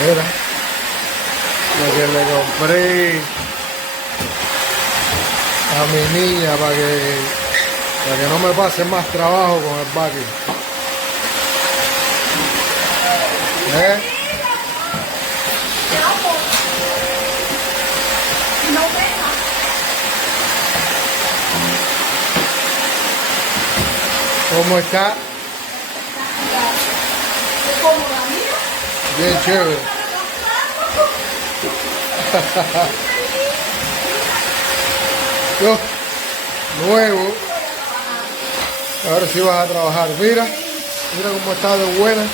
Mira, lo que le compré a mi niña para que no me pase más trabajo con el vacuum. ¿Cómo está? Bien chévere. Yo, nuevo. Ahora sí vas a trabajar. Mira cómo está de buena.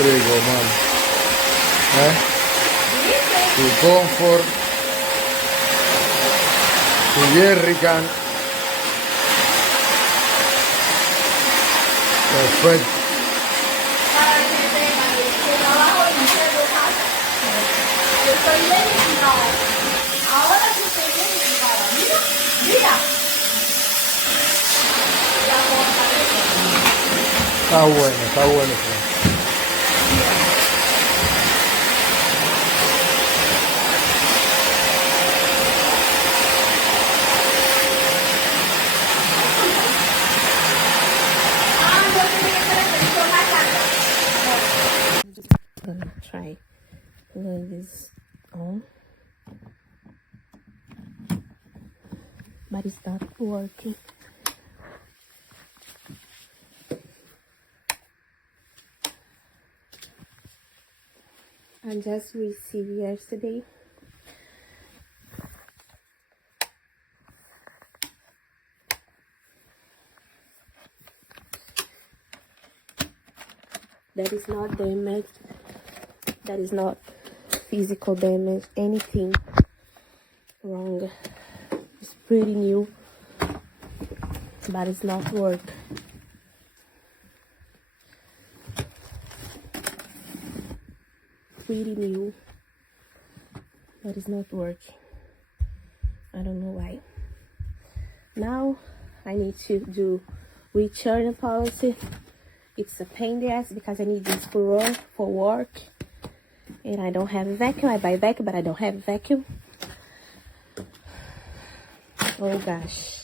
Rico, man. Tu confort. Tu jerrycan. Perfecto. Ahora sí estoy bien equipada. Mira. Está bueno, está bueno. I'm gonna try putting this on, but it's not working. I just received yesterday. That is not damaged. That is not physical damage, anything wrong. It's pretty new, but it's not work. Pretty new, but it's not working. I don't know why. Now I need to do return policy. It's a pain in the ass because I need this for work. And I don't have a vacuum. I buy vacuum, but I don't have a vacuum. Oh gosh.